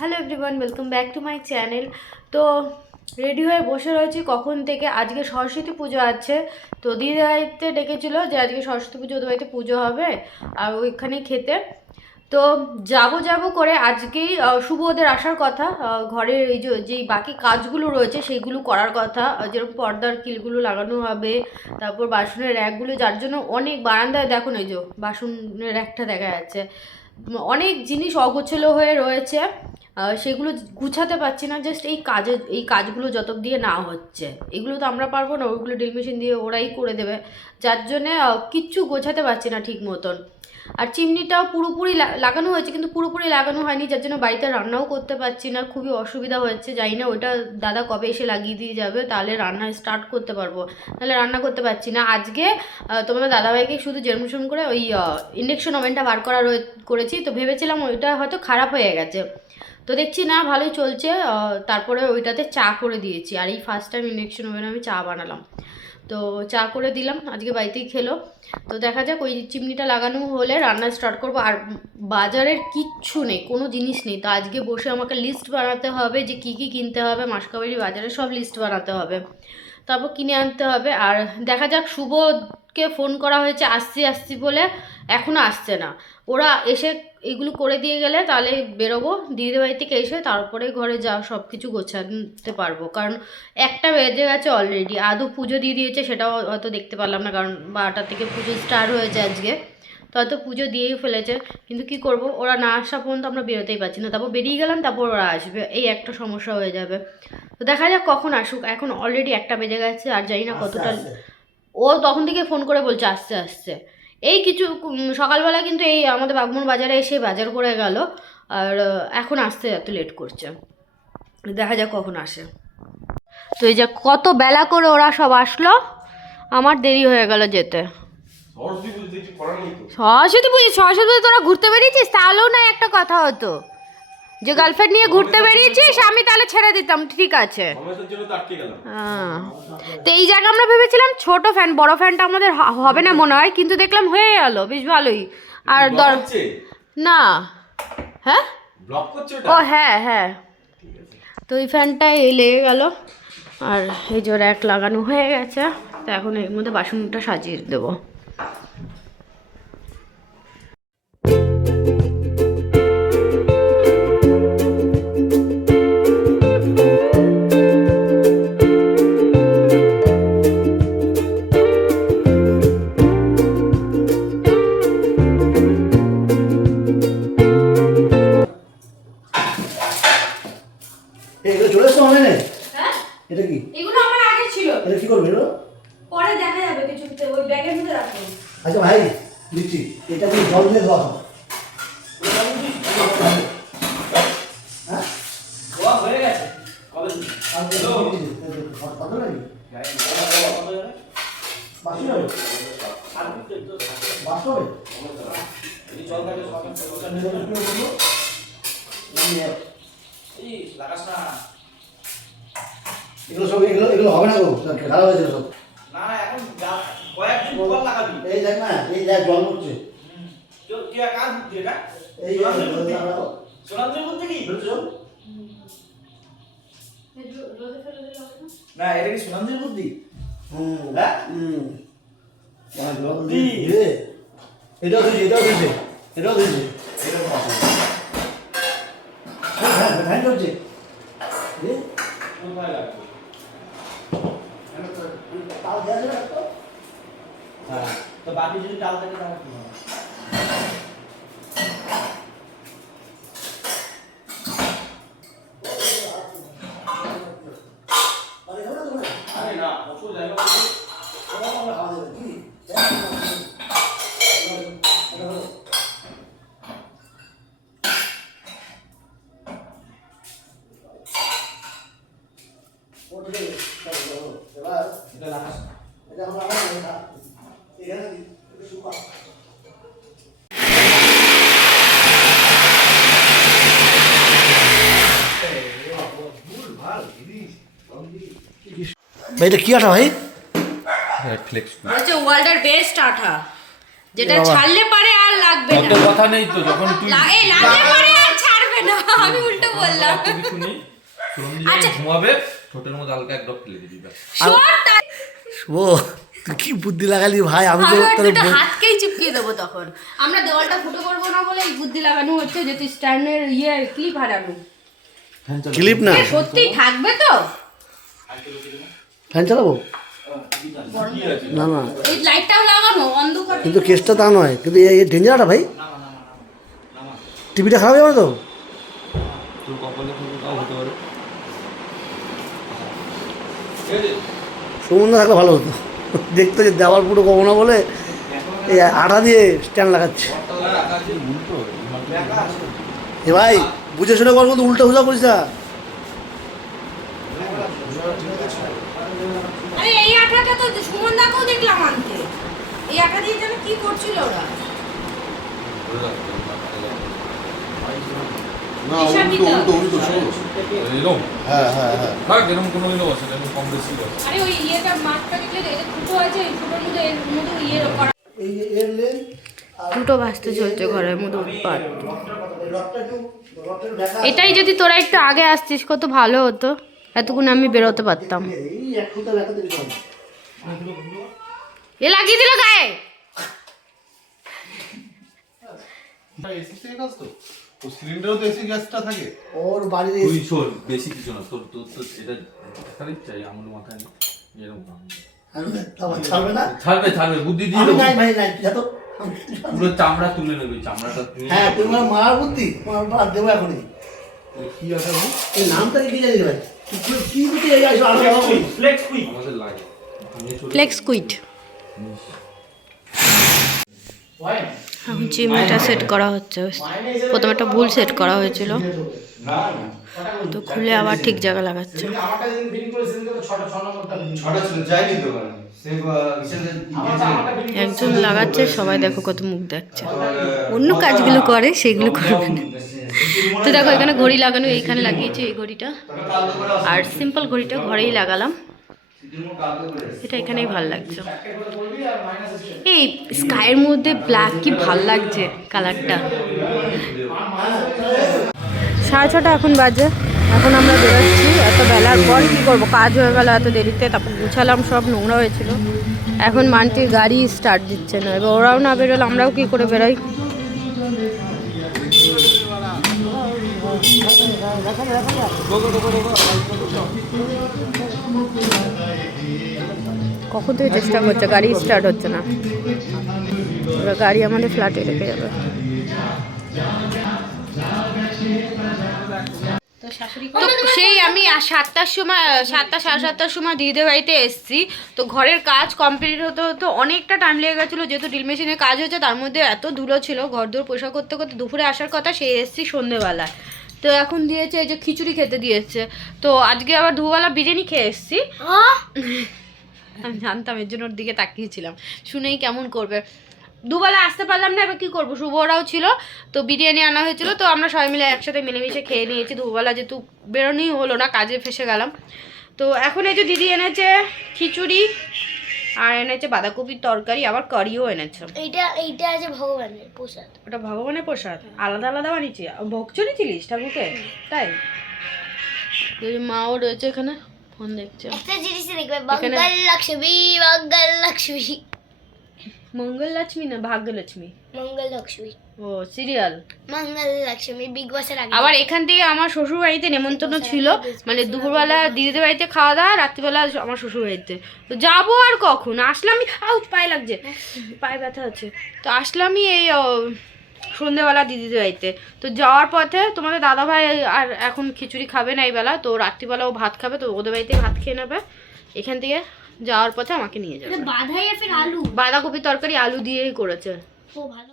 Hello everyone, welcome back to my channel. তো ready হয়ে বসে রয়েছি কখন থেকে। আজকে সরস্বতী পুজো আছে, তো দিদিভাইতে ডেকেছিল যে আজকে সরস্বতী পুজো ওদের বাড়িতে পুজো হবে আর ওইখানে খেতে। তো যাব করে আজকেই শুভ ওদের আসার কথা। ঘরের এই যেই বাকি কাজগুলো রয়েছে সেইগুলো করার কথা, যেরকম পর্দার কিলগুলো লাগানো হবে, তারপর বাসনের র্যাকগুলো, যার জন্য অনেক বারান্দায় দেখুন এই যে বাসনের র্যাকটা দেখা যাচ্ছে, অনেক জিনিস অগোছালো হয়ে রয়েছে। সেগুলো গুছাতে পারছি না, জাস্ট এই কাজগুলো যত দিয়ে না হচ্ছে, এগুলো তো আমরা পারবো না, ওইগুলো ড্রিল মেশিন দিয়ে ওরাই করে দেবে, যার জন্যে কিচ্ছু গোছাতে পারছি না ঠিক মতন। আর চিমনিটাও পুরোপুরি লাগানো হয়েছে কিন্তু পুরোপুরি লাগানো হয়নি, যার জন্য বাড়িতে রান্নাও করতে পারছি না, খুবই অসুবিধা হচ্ছে। জানি না ওইটা দাদা কবে এসে লাগিয়ে দিয়ে যাবে, তাহলে রান্না স্টার্ট করতে পারবো, তাহলে রান্না করতে পারছি না। আজকে তোমাদের দাদাভাইকে শুধু জেরমুশন করে ওই ইন্ডাকশন ওভেনটা বার করেছি, তো ভেবেছিলাম ওইটা হয়তো খারাপ হয়ে গেছে, তো দেখছি না ভালোই চলছে। তারপরে ওইটাতে চা করে দিয়েছি, আর এই ফার্স্ট টাইম ইন্ডাকশন ওভেনে আমি চা বানালাম, তো চা করে দিলাম, আজকে বাড়িতেই খেলো। তো দেখা যাক, ওই চিমনিটা লাগানো হলে রান্না স্টার্ট করবো। আর বাজারের কিচ্ছু নেই, কোনো জিনিস নেই, তো আজকে বসে আমাকে লিস্ট বানাতে হবে যে কী কী কিনতে হবে, মাসকাবাড়ি বাজারে সব লিস্ট বানাতে হবে, তারপর কিনে আনতে হবে। আর দেখা যাক, শুভকে ফোন করা হয়েছে আসছি আসছি বলে, এখনও আসছে না। ওরা এসে এগুলো করে দিয়ে গেলে তাহলে বেরোবো দিদিদের বাড়ি থেকে এসে, তারপরে ঘরে যা সব কিছু গোছাতে পারবো, কারণ একটা বেজে গেছে অলরেডি। আদৌ পুজো দিয়ে দিয়েছে সেটাও হয়তো দেখতে পারলাম না, কারণ 12টার থেকে পুজো স্টার্ট হয়েছে আজকে, তো হয়তো পুজো দিয়েই ফেলেছে। কিন্তু কি করব, ওরা না আসা পর্যন্ত আমরা বেরোতেই পারছি না, তারপর বেরিয়ে গেলাম তারপর ওরা আসবে, এই একটা সমস্যা হয়ে যাবে। তো দেখা যাক কখন আসুক, এখন অলরেডি একটা বেজে গেছে, আর জানি না কতটা। ও তখন থেকে ফোন করে বলছে আসছে আসছে। এই কিছু সকালবেলা কিন্তু এই আমাদের বাগমোড় বাজারে এসে বাজার করে গেল, আর এখন আসতে এত লেট করছে। দেখা যাক কখন আসে। তো এই যে কত বেলা করে ওরা সব আসলো, আমার দেরি হয়ে গেল যেতে। সরস্বতী পুজো তোরা ঘুরতে বেরিয়েছিস, তাহলেও না একটা কথা হতো যে গার্লফ্রেন্ড নিয়ে ঘুরতে বেরিয়েছিস, আমি তাহলে ছেড়ে দিতাম, ঠিক আছে। হ্যাঁ, তো এই জায়গা আমরা ভেবেছিলাম ছোট ফ্যান, বড় ফ্যানটা আমাদের হবে না মনে হয়, কিন্তু দেখলাম হয়ে গেল বেশ ভালোই। আর না, হ্যাঁ ও হ্যাঁ হ্যাঁ, তো এই ফ্যানটাই লেগে গেল। আর এই যে র্যাক লাগানো হয়ে গেছে, তো এখন এর মধ্যে বাসনটা সাজিয়ে দেবো। এগুলো চলে এসছো অনলাইনে? হ্যাঁ, এটা কি? এগুলো আমার আগে ছিল। এটা কি করবে এগুলো? পরে দেখা যাবে কিছুতে, ওই ব্যাগের মধ্যে রাখো। আচ্ছা ভাই দিচ্ছি, এটা কি জল দিয়ে ধোয়া হবে? হ্যাঁ ধোয়া হয়ে গেছে কবে? কত লাগে? বাসি হবে? বাস হবে? এই জল থাকে এই লাগাস না। এগুলো সব এগুলো হবে না গো, খারাপ হয়েছে সব। না এখন কয়েকদিন পর লাগাবি। এই দেখ না, এই দেখ জল পড়ছে। কি আর কাজ বুদ্ধি এটা? এই সোনান্দ্রের বুদ্ধি কি? বুঝছো? না এটা কি সোনান্দ্রের বুদ্ধি? হ্যাঁ এটাও দিয়েছে, এটাও দিয়েছে, এটাও দিয়েছে। এটা কোনো অসুবিধা হ্যাঁ ফ্যান চলছে। কোথায় লাগবে? তাল দেওয়া যাবে না তো? হ্যাঁ, তো বাকি যদি ডাল থাকে তাহলে কি হবে? আরে না, প্রচুর জায়গা আছে। খাওয়া যাবে কি? এবার এটা লাগাস না। এটা আমরা এখানে শুকা এটা কি আঠা ভাই? হচ্ছে ওয়ার্ল্ডের বেস্ট আঠা, যেটা ছাড়লে পারে আর লাগবে না। কথা নেই তো, যখন তুই লাগলে পারে আর ছাড়বে না, আমি উল্টো বললাম। কিছু নেই, সুরন্ধি আচ্ছা। যখন ঘুমাবে ঠোঁটের মধ্যে হালকা এক ড্রপ ফেলে দিবি ব্যাস। ও তুই কি বুদ্ধি লাগালি ভাই, আমি তো আমি ওর তাহলে দুটো হাতকেই চিপকিয়ে দেবো তখন। আমরা দেওয়ালটা ফুটো করবো না বলে এই বুদ্ধি লাগানো হচ্ছে, যেহেতু স্ট্যান্ডের ক্লিপ হারানো। ক্লিপ না, সত্যি থাকবে তো? ফ্যান চালাবো না না, এই লাইটটাও লাগানো অন্ধকার। কিন্তু কেসটা তা নয়, কিন্তু এই ডেঞ্জারটা ভাই, টিভিটা খারাপ যাবে তো। তোর কপালে খুব তাও হতে পারে। সম্বন্ধ থাকলে ভালো হতো, দেখতো যে দেওয়াল পুরো কমো না বলে এই আঠা দিয়ে স্ট্যান্ড লাগাচ্ছে। এ ভাই বুঝে শুনে কর, কিন্তু উল্টো হুজা করিস না। আরে এই আঠাটা তো সুমনদাকেও দেখলাম আনতে। এই আঠা দিয়ে যেন কি করছিল ওরা? না উল্টো শোনো। এরকম হ্যাঁ হ্যাঁ হ্যাঁ, থাক, এরকম কোনো ইলো বসে না, কম বেশি বসে। আরে ওই ইয়েটা মাঠটা দেখলে এটা ফুটো আছে, এই ফুটোর মধ্যে এর মধ্যে ইয়ে করা। এই যে এর লেন দুটো বাজতে চলছে ঘরের মধ্যে উৎপাত। রডটা একটু দেখা, এটাই যদি তোরা একটু আগে আসতিস কত ভালো হতো, এতক্ষণ আমি বেরোতে পারতাম। এই এক ফুটা দেখাতে দিলাম। এ লাগিয়ে দিল গায়ে। এসি থেকে কাজ তো, ও সিলিন্ডারও তো এসি গ্যাসটা থাকে। ওর বাড়িতে তুই শোন, বেশি কিছু না, তোর তোর তোর এটা দেখারই চাই, আমার মাথায় নেই। এরকম কাম। ছাড়বে না, ছাড়বে ছাড়বে, বুদ্ধি দিয়ে আমি দেবো। নাই ভাই নাই, যা তো। পুরো চামড়া তুলে নেবে, চামড়াটা তুলে হ্যাঁ তুই আমার মার বুদ্ধি, তোমার বাদ দেবো এখনই। কি আছে ভাই? এই নামটা কি জানি ভাই, কি বুদ্ধি এই আসো আরো ফ্লেক্স কুইক। আমাদের লাগে। Flex quick. এখন চিমনিটা সেট করা হচ্ছে। প্রথমে একটা ভুল সেট করা হয়েছিল, তো খুলে আবার ঠিক জায়গা লাগাচ্ছে। ছটা ছিল যায়নি তো একজন লাগাচ্ছে, সবাই দেখো কত মুখ দেখছে। অন্য কাজগুলো করে সেগুলো করবে না। তো দেখো এখানে ঘড়ি লাগানো, এইখানে লাগিয়েছি এই ঘড়িটা, আর সিম্পল ঘড়িটা ঘরেই লাগালাম। এটা এখানেই ভাল লাগছে। এই স্কাইয়ের মধ্যে ব্ল্যাক কি ভাল লাগছে কালারটা। 6:30 এখন বাজে, এখন আমরা বেরোচ্ছি। এত বেলার পর কী করবো, কাজ হয়ে গেল এত দেরিতে, তারপর গুছালাম, সব নোংরা হয়েছিল। এখন মানটির গাড়ি স্টার্ট দিচ্ছে না, এবার ওরাও না বেরোলে আমরাও কী করে বেরোই। কখন থেকে চেষ্টা করছে, গাড়ি স্টার্ট হচ্ছে না। এবার গাড়ি আমাদের ফ্ল্যাটে রেখে যাবে। তো সেই আমি 7টার সময়, 7টা সাড়ে 7টার সময় দিদিদের বাড়িতে এসেছি। তো ঘরের কাজ কমপ্লিট হতে হতে অনেকটা টাইম লেগে গেছিলো, যেহেতু ড্রিল মেশিনের কাজ হয়েছে, তার মধ্যে এত ধুলো ছিল, ঘর দৌড় পরিষ্কার করতে করতে দুপুরে আসার কথা, সেই এসেছি সন্ধেবেলায়। তো এখন দিয়েছে এই যে খিচুড়ি খেতে দিয়েছে। তো আজকে আবার দুবেলা বিরিয়ানি খেয়ে এসেছি। আমি জানতাম, এর জন্য ওর দিকে তাকিয়েছিলাম, শুনেই কেমন করবে। দুবেলা আসতে পারলাম না, এবার কী করবো, শুভরাও ছিল, তো বিরিয়ানি আনা হয়েছিল, তো আমরা সবাই মিলে একসাথে মিলেমিশে খেয়ে নিয়েছি। দুবেলা যেহেতু বেরোনোই হলো না, কাজে ফেসে গেলাম। তো এখন এই যে দিদি এনেছে খিচুড়ি, আর এনেছে বাঁধাকপির তরকারি, আবার কারিও এনেছে। এইটা আছে ভগবানের প্রসাদ। ওটা ভগবানের প্রসাদ, আলাদা আলাদা বানিয়েছি। ভোগ চলেছিলিস ঠাকুরকে, তাই? মাও রয়েছে এখানে, ফোন দেখছে। একটা জিনিস দেখবে, মঙ্গল লক্ষ্মী মঙ্গল লক্ষ্মী। মঙ্গল লক্ষ্মী না ভাগ্যলক্ষ্মী? মঙ্গল লক্ষ্মী। ও সিরিয়াল মঙ্গল লক্ষ্মী বিগ বসের আগে। আবার এখান থেকে আমার শ্বশুর বাড়িতে নেমন্তন্ন ছিল, মানে দুপুরবেলা দিদিদের বাড়িতে খাওয়া দাওয়া, রাত্রিবেলা আমার শ্বশুর বাড়িতে। তো যাবো আর কখন, আসলামই, আউচ পায়ে লাগছে, পায়ে ব্যথা আছে। তো আসলামই এই সন্ধ্যেবেলা দিদিদের বাড়িতে। তো যাওয়ার পথে তোমাদের দাদাভাই আর এখন খিচুড়ি খাবে না এই বেলা, তো রাত্রিবেলা ও ভাত খাবে, তো ওদের বাড়িতে ভাত খেয়ে নেবে। এখান থেকে যাওয়ার পথে আমাকে নিয়ে যাবে। বাঁধাই ফের আলু, বাঁধাকপির তরকারি আলু দিয়েই করেছে। ও ভালো।